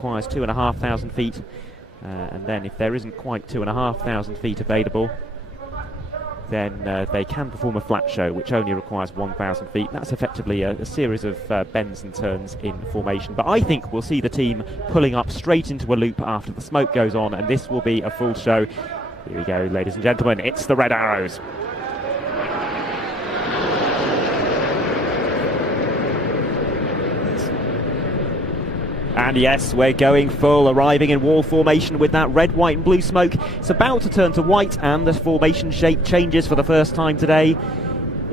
requires 2,500 feet, and then if there isn't quite 2,500 feet available, then they can perform a flat show, which only requires 1,000 feet. That's effectively a series of bends and turns in formation. But I think we'll see the team pulling up straight into a loop after the smoke goes on, and this will be a full show. Here we go, ladies and gentlemen, it's the Red Arrows. And yes, we're going full, arriving in wall formation with that red, white and blue smoke. It's about to turn to white, and the formation shape changes for the first time today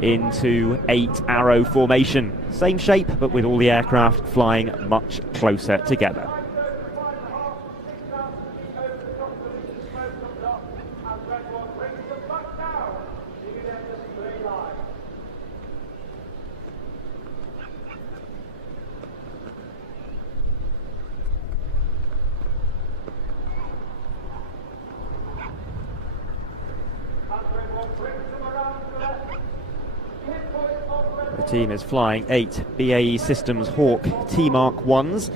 into 8-arrow formation. Same shape, but with all the aircraft flying much closer together. The team is flying 8 BAE Systems Hawk T-Mark 1s.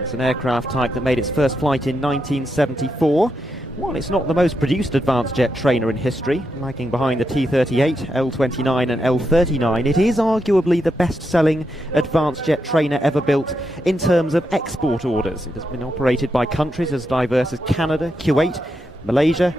It's an aircraft type that made its first flight in 1974. While it's not the most produced advanced jet trainer in history, lagging behind the T-38, L-29 and L-39, it is arguably the best-selling advanced jet trainer ever built in terms of export orders. It has been operated by countries as diverse as Canada, Kuwait, Malaysia,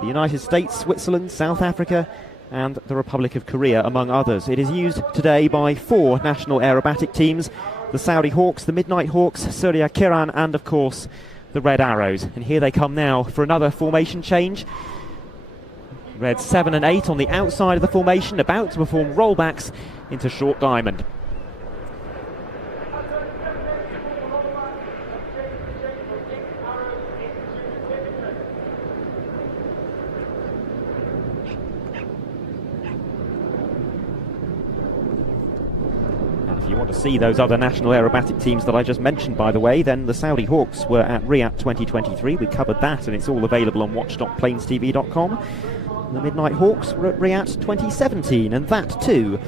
the United States, Switzerland, South Africa and the Republic of Korea, among others. It is used today by 4 national aerobatic teams: the Saudi Hawks, the Midnight Hawks, Surya Kiran and of course the Red Arrows. And here they come now for another formation change. Red 7 and 8 on the outside of the formation, about to perform rollbacks into short diamond. If you want to see those other national aerobatic teams that I just mentioned, by the way, then the Saudi Hawks were at Riyadh 2023. We covered that, and it's all available on watch.planestv.com. The Midnight Hawks were at Riyadh 2017, and that too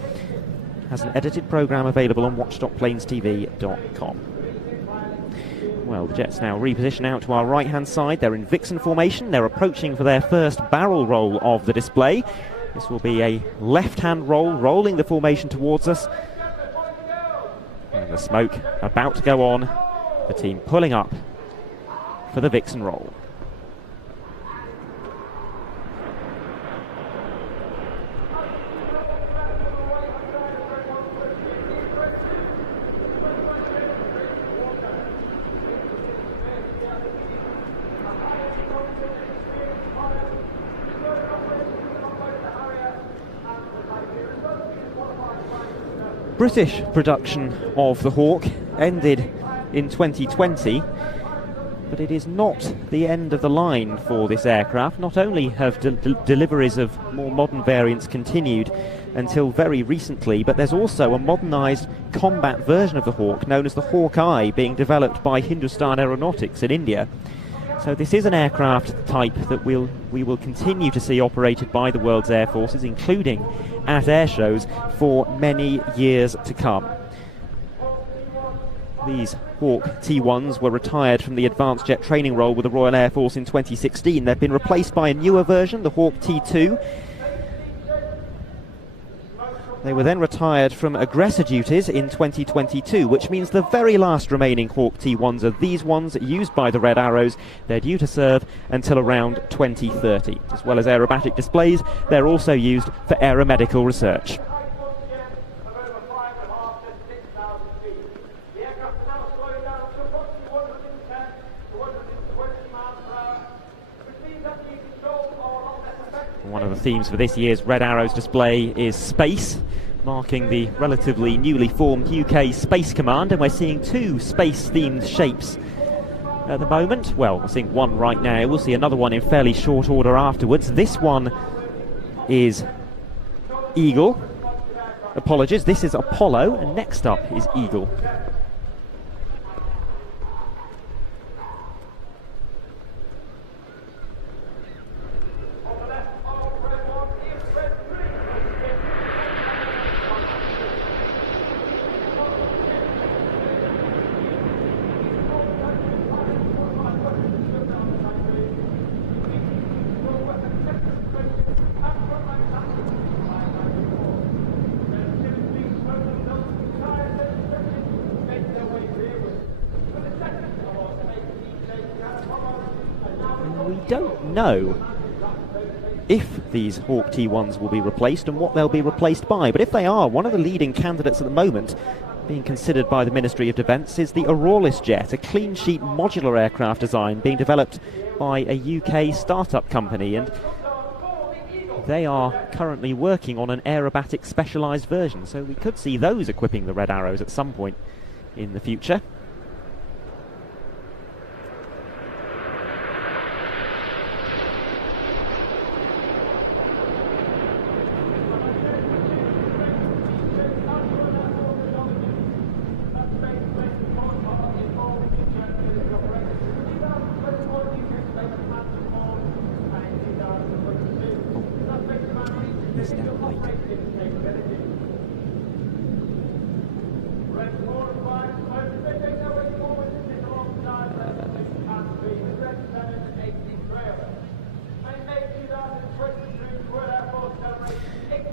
has an edited programme available on watch.planestv.com. Well, the Jets now reposition out to our right-hand side. They're in Vixen formation. They're approaching for their first barrel roll of the display. This will be a left-hand roll, rolling the formation towards us. And the smoke about to go on, the team pulling up for the Vixen roll. British production of the Hawk ended in 2020, but it is not the end of the line for this aircraft. Not only have deliveries of more modern variants continued until very recently, but there's also a modernised combat version of the Hawk known as the Hawkeye being developed by Hindustan Aeronautics in India. So this is an aircraft type that we will continue to see operated by the world's air forces, including at air shows, for many years to come. These Hawk T1s were retired from the advanced jet training role with the Royal Air Force in 2016. They've been replaced by a newer version, the Hawk T2. They were then retired from aggressor duties in 2022, which means the very last remaining Hawk T1s are these ones used by the Red Arrows. They're due to serve until around 2030. As well as aerobatic displays, they're also used for aeromedical research. One of the themes for this year's Red Arrows display is space, marking the relatively newly formed UK Space Command, and we're seeing 2 space-themed shapes at the moment. Well, we're seeing one right now. We'll see another one in fairly short order afterwards. This one is Eagle. Apologies, this is Apollo, and next up is Eagle. don't know if these Hawk T1s will be replaced and what they'll be replaced by. But if they are, one of the leading candidates at the moment being considered by the Ministry of Defence is the Auralis jet, a clean sheet modular aircraft design being developed by a UK startup company, and they are currently working on an aerobatic specialised version, so we could see those equipping the Red Arrows at some point in the future.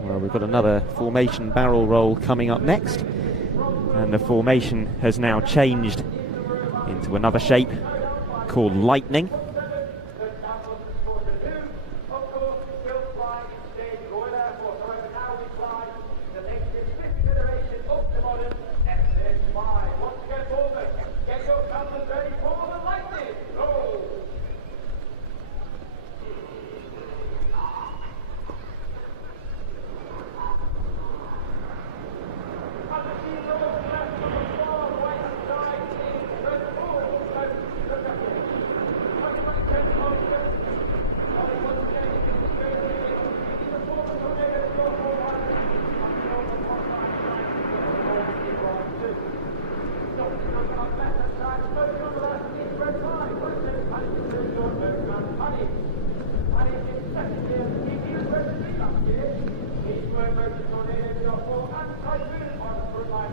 Well, we've got another formation barrel roll coming up next, and the formation has now changed into another shape called Lightning.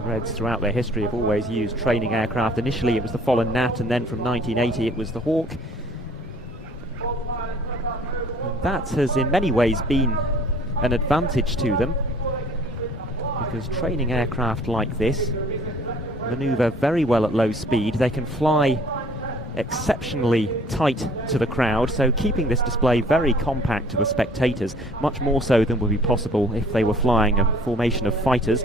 Reds throughout their history have always used training aircraft. Initially it was the Fallen Gnat, and then from 1980 it was the Hawk. And that has in many ways been an advantage to them, because training aircraft like this manoeuvre very well at low speed. They can fly exceptionally tight to the crowd, so keeping this display very compact to the spectators, much more so than would be possible if they were flying a formation of fighters.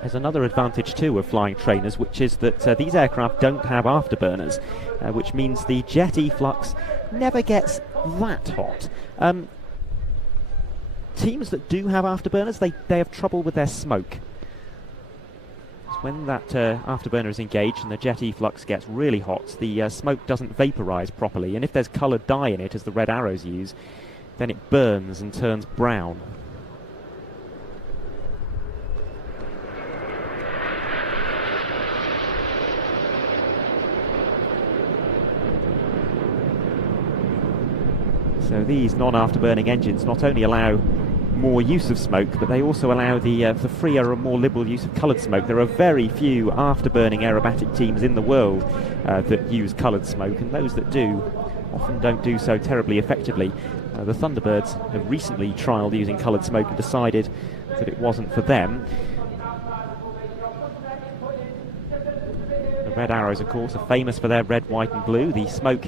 There's another advantage too of flying trainers, which is that these aircraft don't have afterburners, which means the jet efflux never gets that hot. Teams that do have afterburners, they have trouble with their smoke. When that afterburner is engaged and the jet efflux gets really hot, the smoke doesn't vaporise properly, and if there's coloured dye in it, as the Red Arrows use, then it burns and turns brown. So these non-afterburning engines not only allow more use of smoke, but they also allow the freer and more liberal use of coloured smoke. There are very few afterburning aerobatic teams in the world that use coloured smoke, and those that do often don't do so terribly effectively. The Thunderbirds have recently trialled using coloured smoke and decided that it wasn't for them. The Red Arrows, of course, are famous for their red, white and blue. The smoke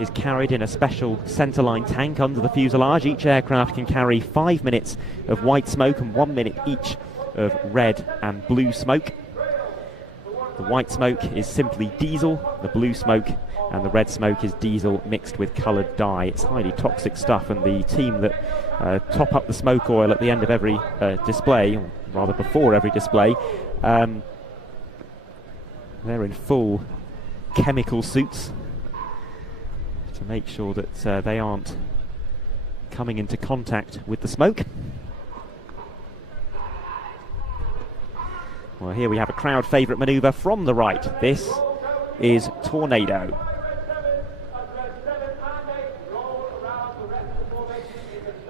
is carried in a special centerline tank under the fuselage. Each aircraft can carry 5 minutes of white smoke and 1 minute each of red and blue smoke. The white smoke is simply diesel, the blue smoke and the red smoke is diesel mixed with coloured dye. It's highly toxic stuff, and the team that top up the smoke oil at the end of every display, or rather before every display, they're in full chemical suits to make sure that they aren't coming into contact with the smoke. Well, here we have a crowd favourite manoeuvre from the right. This is Tornado.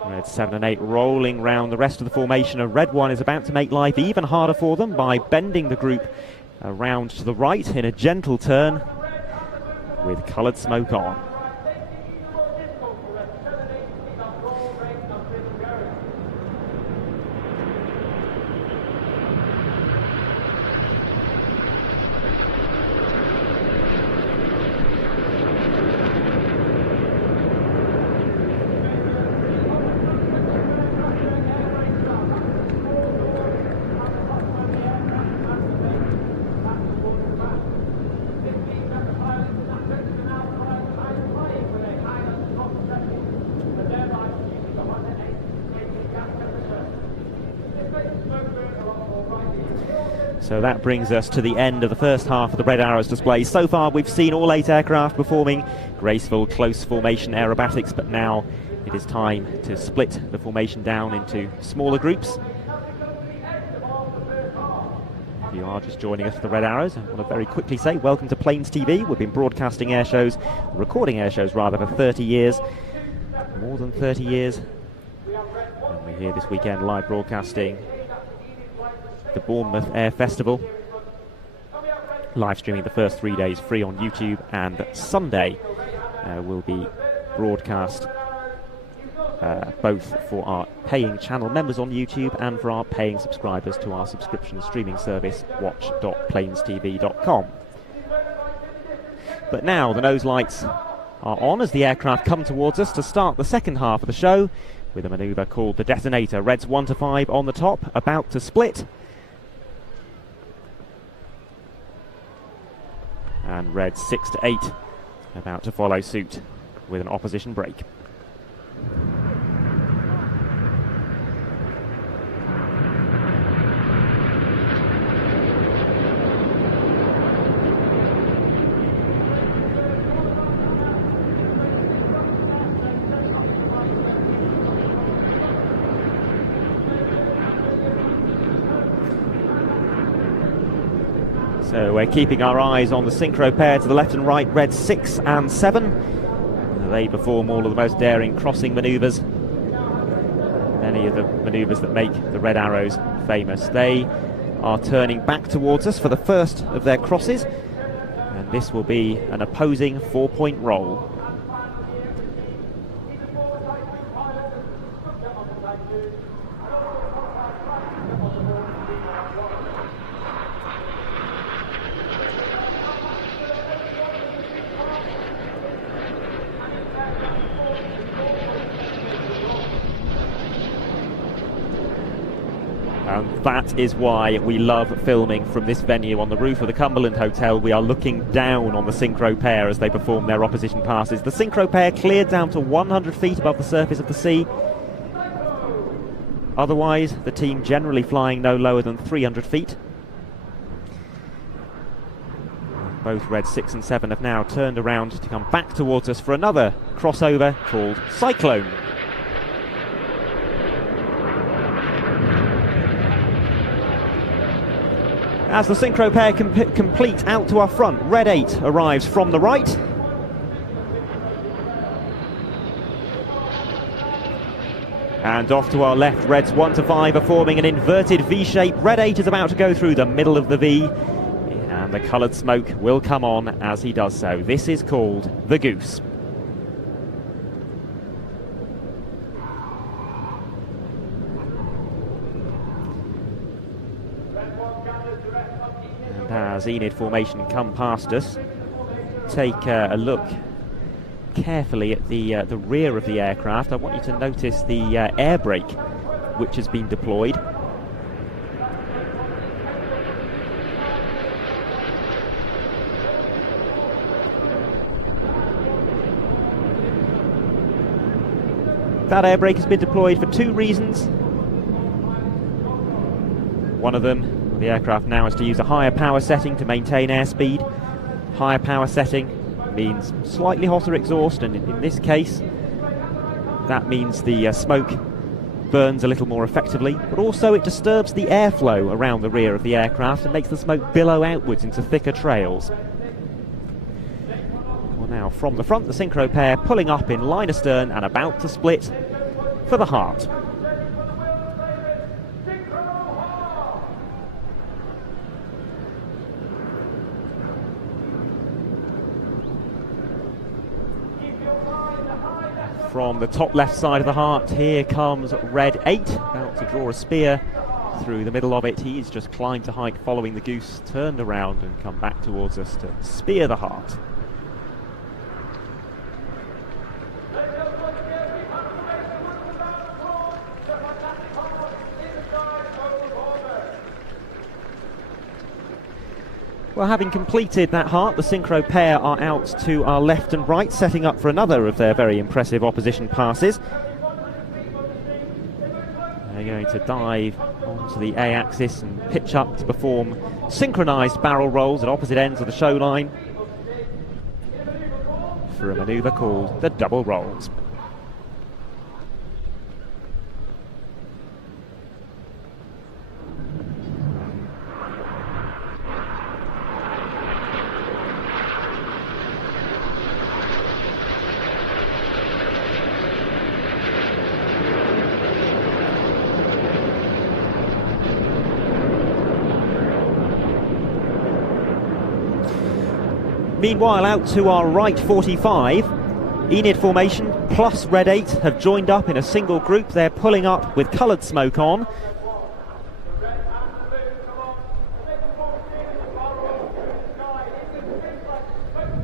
Red 7 and 8 rolling round the rest of the formation. A red one is about to make life even harder for them by bending the group around to the right in a gentle turn with coloured smoke on. So that brings us to the end of the first half of the Red Arrows display. So far we've seen all 8 aircraft performing graceful close formation aerobatics, but now it is time to split the formation down into smaller groups. If you are just joining us for the Red Arrows, I want to very quickly say welcome to PlanesTV. We've been broadcasting air shows, recording air shows rather, for 30 years. More than 30 years. And we're here this weekend live broadcasting the Bournemouth Air Festival. Live streaming the first 3 days free on YouTube, and Sunday will be broadcast both for our paying channel members on YouTube and for our paying subscribers to our subscription streaming service watch.planestv.com. But now the nose lights are on as the aircraft come towards us to start the second half of the show with a manoeuvre called the Detonator. Reds 1 to 5 on the top, about to split. And Reds 6 to 8 about to follow suit with an opposition break. So we're keeping our eyes on the synchro pair to the left and right, Reds 6 and 7. They perform all of the most daring crossing manoeuvres, many of the manoeuvres that make the Red Arrows famous. They are turning back towards us for the first of their crosses, and this will be an opposing 4-point roll. And that is why we love filming from this venue on the roof of the Cumberland Hotel. We are looking down on the synchro pair as they perform their opposition passes. The synchro pair cleared down to 100 feet above the surface of the sea. Otherwise, the team generally flying no lower than 300 feet. Both Reds 6 and 7 have now turned around to come back towards us for another crossover called Cyclone. As the synchro pair complete out to our front, Red 8 arrives from the right. And off to our left, Reds 1 to 5 are forming an inverted V shape. Red 8 is about to go through the middle of the V, and the coloured smoke will come on as he does so. This is called the Goose. As Enid formation come past us, take a look carefully at the rear of the aircraft. I want you to notice the air brake which has been deployed. That air brake has been deployed for 2 reasons. One of them, the aircraft now has to use a higher power setting to maintain airspeed. Higher power setting means slightly hotter exhaust, and in this case that means the smoke burns a little more effectively, but also it disturbs the airflow around the rear of the aircraft and makes the smoke billow outwards into thicker trails. Well, now from the front, the synchro pair pulling up in line astern and about to split for the heart. From the top left side of the heart, here comes Red 8, about to draw a spear through the middle of it. He's just climbed to height following the Goose, turned around and come back towards us to spear the heart. Well, having completed that heart, the synchro pair are out to our left and right, setting up for another of their very impressive opposition passes. They're going to dive onto the A-axis and pitch up to perform synchronised barrel rolls at opposite ends of the show line for a manoeuvre called the double rolls. Meanwhile, out to our right 45, Enid formation plus Red 8 have joined up in a single group. They're pulling up with coloured smoke on.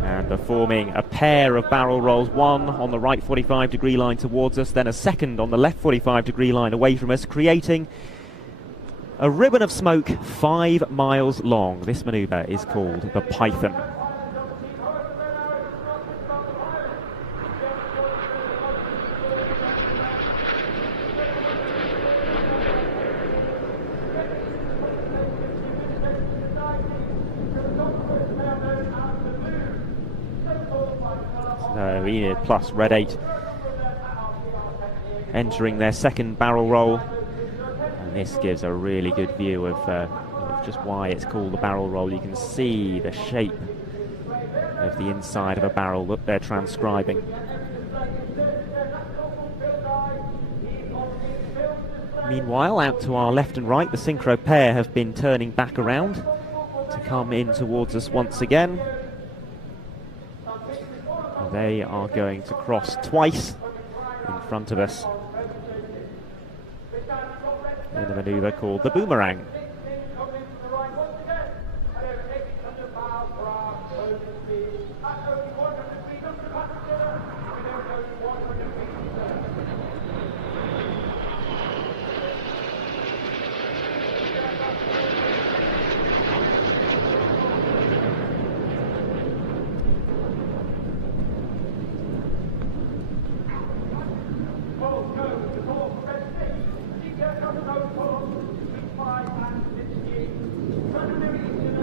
And they're forming a pair of barrel rolls, one on the right 45-degree line towards us, then a second on the left 45-degree line away from us, creating a ribbon of smoke 5 miles long. This manoeuvre is called the Python. Enid plus Red 8 entering their second barrel roll, and this gives a really good view of just why it's called the barrel roll. You can see the shape of the inside of a barrel that they're transcribing. Meanwhile, out to our left and right, the synchro pair have been turning back around to come in towards us once again. They are going to cross twice in front of us in a manoeuvre called the boomerang.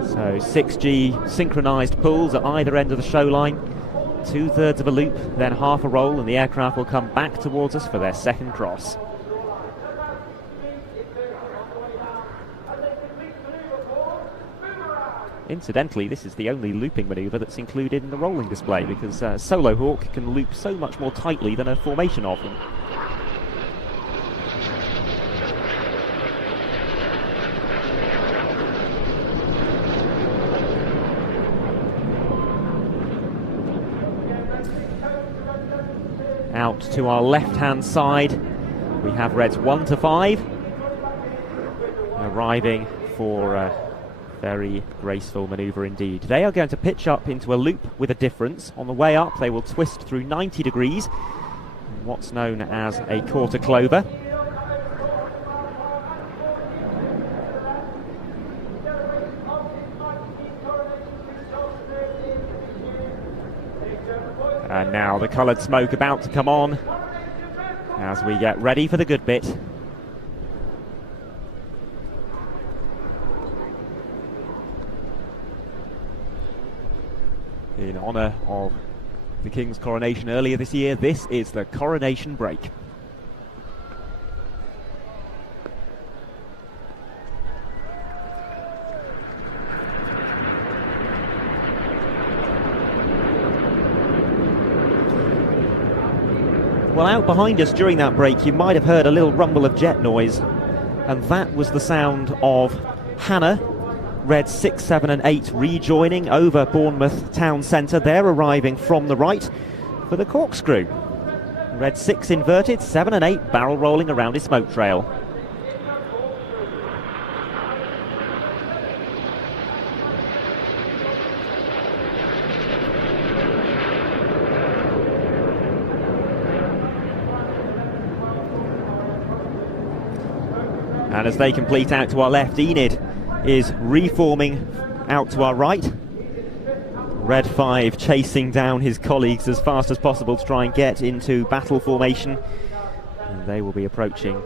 So 6G synchronised pulls at either end of the show line, 2/3 of a loop, then half a roll, and the aircraft will come back towards us for their second cross. Incidentally, this is the only looping manoeuvre that's included in the rolling display, because Solo Hawk can loop so much more tightly than a formation of them. Out to our left-hand side, we have Reds 1 to 5, arriving for a very graceful manoeuvre indeed. They are going to pitch up into a loop with a difference. On the way up, they will twist through 90 degrees, what's known as a quarter clover. And now the coloured smoke about to come on as we get ready for the good bit. In honour of the King's coronation earlier this year, this is the coronation break. Well, out behind us during that break, you might have heard a little rumble of jet noise, and that was the sound of Hannah, Reds 6, 7 and 8 rejoining over Bournemouth town centre. They're arriving from the right for the corkscrew. Red 6 inverted, 7 and 8 barrel rolling around his smoke trail. And as they complete out to our left, Enid is reforming out to our right. Red 5 chasing down his colleagues as fast as possible to try and get into battle formation. And they will be approaching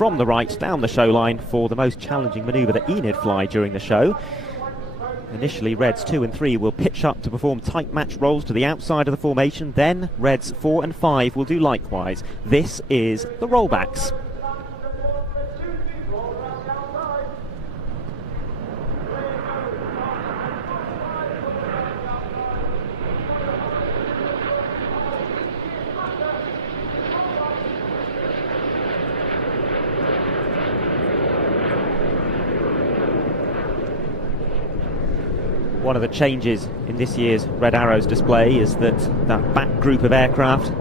from the right down the show line for the most challenging manoeuvre that Enid fly during the show. Initially, Reds 2 and 3 will pitch up to perform tight match rolls to the outside of the formation. Then Reds 4 and 5 will do likewise. This is the rollbacks. One of the changes in this year's Red Arrows display is that back group of aircraft,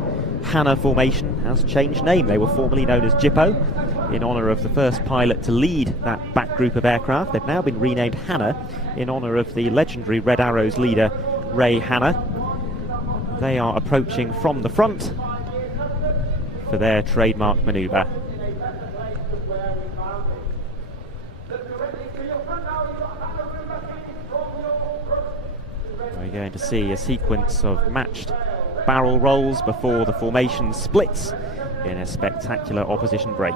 Hannah formation, has changed name. They were formerly known as Jippo, in honour of the first pilot to lead that back group of aircraft. They've now been renamed Hannah in honour of the legendary Red Arrows leader, Ray Hannah. They are approaching from the front for their trademark manoeuvre. We're going to see a sequence of matched barrel rolls before the formation splits in a spectacular opposition break.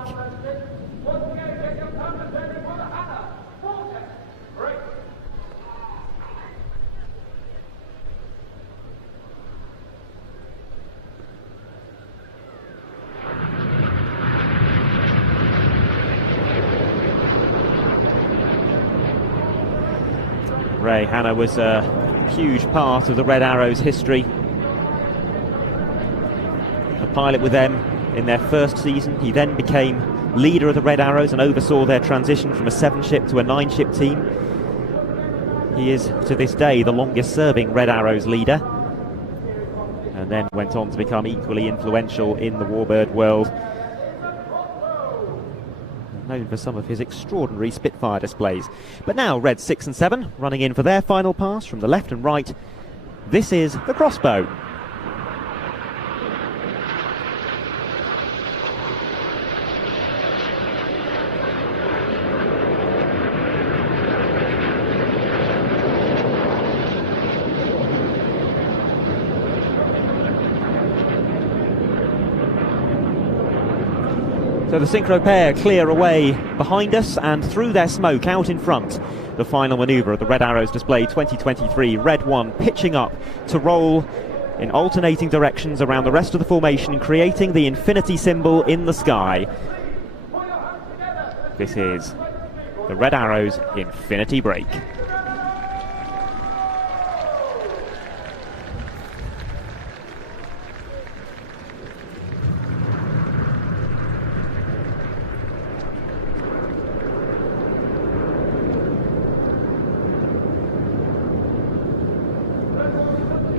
Ray Hannah was a huge part of the Red Arrows history. A pilot with them in their first season. He then became leader of the Red Arrows and oversaw their transition from a 7-ship to a 9-ship team. He is, to this day, the longest serving Red Arrows leader, and then went on to become equally influential in the warbird world, known for some of his extraordinary Spitfire displays. But now Reds 6 and 7 running in for their final pass from the left and right. This is the crossbow. So the synchro pair clear away behind us and through their smoke out in front. The final manoeuvre of the Red Arrows display 2023. Red 1 pitching up to roll in alternating directions around the rest of the formation, creating the infinity symbol in the sky. This is the Red Arrows infinity break.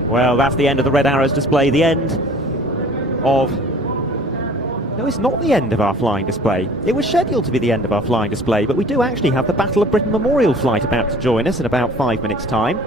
Well, that's the end of the Red Arrows display, the end of... No, it's not the end of our flying display. It was scheduled to be the end of our flying display, but we do actually have the Battle of Britain Memorial flight about to join us in about 5 minutes' time.